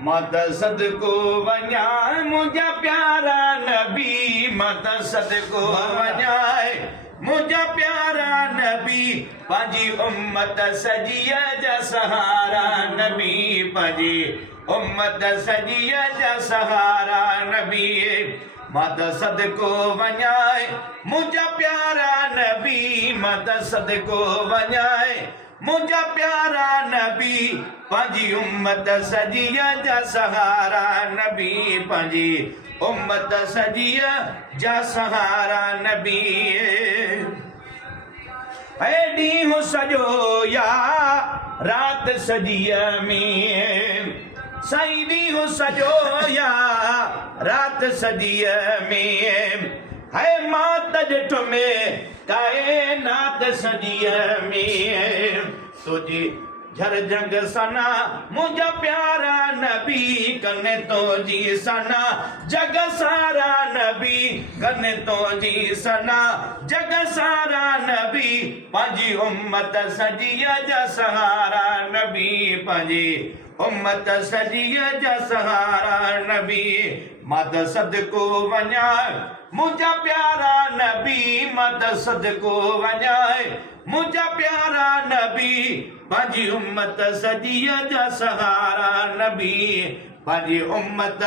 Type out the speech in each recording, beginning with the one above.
मत सदको वञाए मुंहिंजा प्यारा नबी, मत सदको वञाए मुंहिंजा प्यारा नबी, पंहिंजी उम्मत सॼीअ जा सहारा नबी, पंहिंजी उम्मत सॼीअ जा सहारा नबी। मत सदको वञाए मुंहिंजा प्यारा नबी, मत सदको वञाए मुंहिंजा प्यारा नबी, पंहिंजी उम्मत सॼीअ जा सहारा नबी, पंहिंजी उम्मत सॼीअ जा सहारा नबी। ऐ ॾींहुं सॼो या राति सॼीअ में, साईं ॾींहुं सॼो या राति सॼीअ में, है मां त ॾिठो में काइनात सॼीअ में, तुंहिंजी झरझंग सना मुंहिंजा प्यारा नबी, कने तुंहिंजी सना जग सारा नबी, कने तुंहिंजी सना जग सारा नबी, पंहिंजी उम्मत सॼीअ जा सहारा नबी, पंहिंजी उम्मत सॼीअ जा सहारा नबी। मत सदको वञाए मुंहिंजा प्यारा नबी, मत सदको वञाए मुंहिंजा प्यारा नबी, पंहिंजी उम्मत सॼीअ जा सहारा नबी, पंहिंजी उम्मत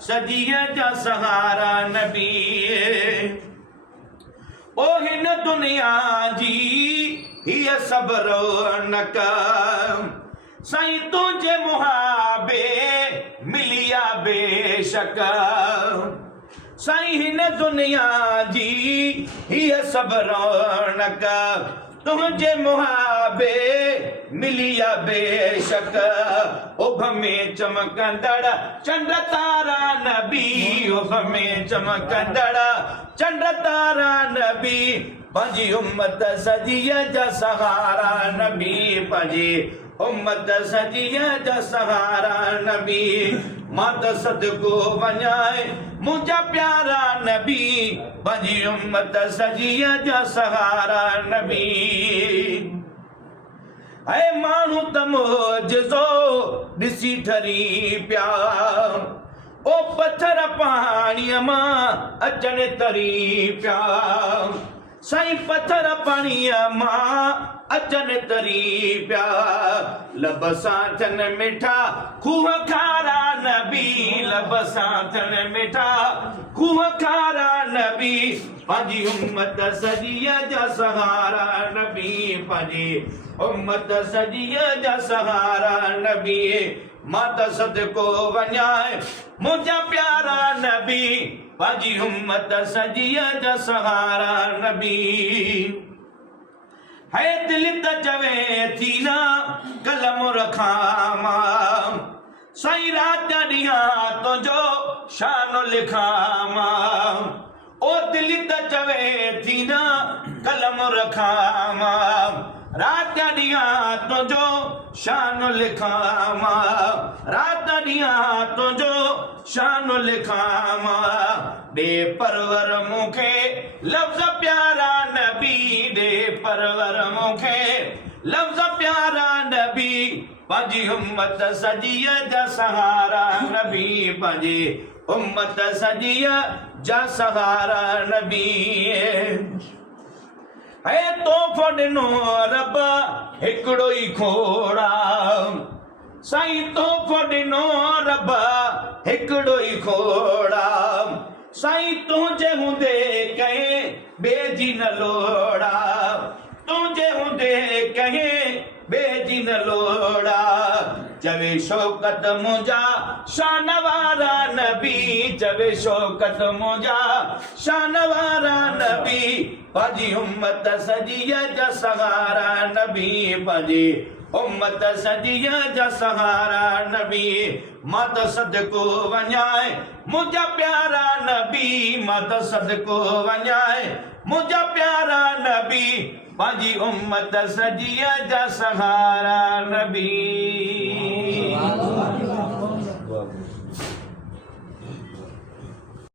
सॼीअ जा सहारा नबी। ओ हिन दुनिया जी हीअ सभु रौनक, साईं तुंहिंजे मुहाबे मिलिया बेशक, साईं हिन दुनिया जी हीअ सभु रौनक, तुंहिंजे मुहाबे मिलिया बेशक, उभ में चमकंदड़ चंड तारा नबी, उभ में चमकंदड़ चंड तारा नबी, पंहिंजी उम्मत सॼीअ जा सहारा नबी, पंहिंजी उम्मत सॼीअ जा सहारा नबी। मत सदको वञाए मुंहिंजा प्यारा नबी, पंहिंजी उम्मत सॼीअ जा सहारा नबी। ऐ माण्हू त मोजज़ो ॾिसी ठरी पिया, ओ पत्थर पाणीअ मां अचनि तरी पिया, साईं पत्थर पाणीअ मां अचनि तरी पिया, लब सां थियनि मिठा खूह खारा नबी, लब सां थियनि मिठा खूह खारा नबी, पंहिंजी उम्मत सॼीअ जा सहारा नबी, पंहिंजी उम्मत सॼीअ जा सहारा नबी। मत सदको वञाए मुंहिंजा प्यारा नबी, पंहिंजी उम्मत सॼीअ जा सहारा नबी। है दिल त चवे थी न कलम रखां मां, साईं राति ॾींहं तुंहिंजो शान लिखां मां, ओ दिल त चवे थी न कलम रखां मां, राति ॾींहं तुंहिंजो शान लिखां मां, राति ॾींहं तुंहिंजो शान लिखां मां, ॾे परवर मूंखे लफ़्ज़ प्यारा नबी, ॾे परवर मूंखे लफ़्ज़ प्यारा नबी, पंहिंजी उम्मत सॼीअ जा सहारा नबी, पंहिंजी उम्मत सॼीअ जा सहारा नबी। ऐ तोहफ़ो ॾिनो रब हिकिड़ो ई खोड़ा, साईं तोहफ़ो ॾिनो रब हिकिड़ो ई खोड़ा, साईं तुंहिंजे हूंदे कंहिं ॿिए जी न लोड़ा, तुंहिंजे हूंदे कंहिं ॿिए जी न लोड़ा, चवे शौकत मुंहिंजा शान वारा नबी, चवे शौकत मुंहिंजा शान वारा नबी, पंहिंजी उम्मत सॼीअ जा सहारा नबी, पंहिंजी उम्मत सॼीअ जा सहारा नबी। मत सदको वञाए मुंहिंजा प्यारा नबी, मत सदको वञाए मुंहिंजा प्यारा नबी, पंहिंजी उम्मत सॼीअ जा सहारा नबी।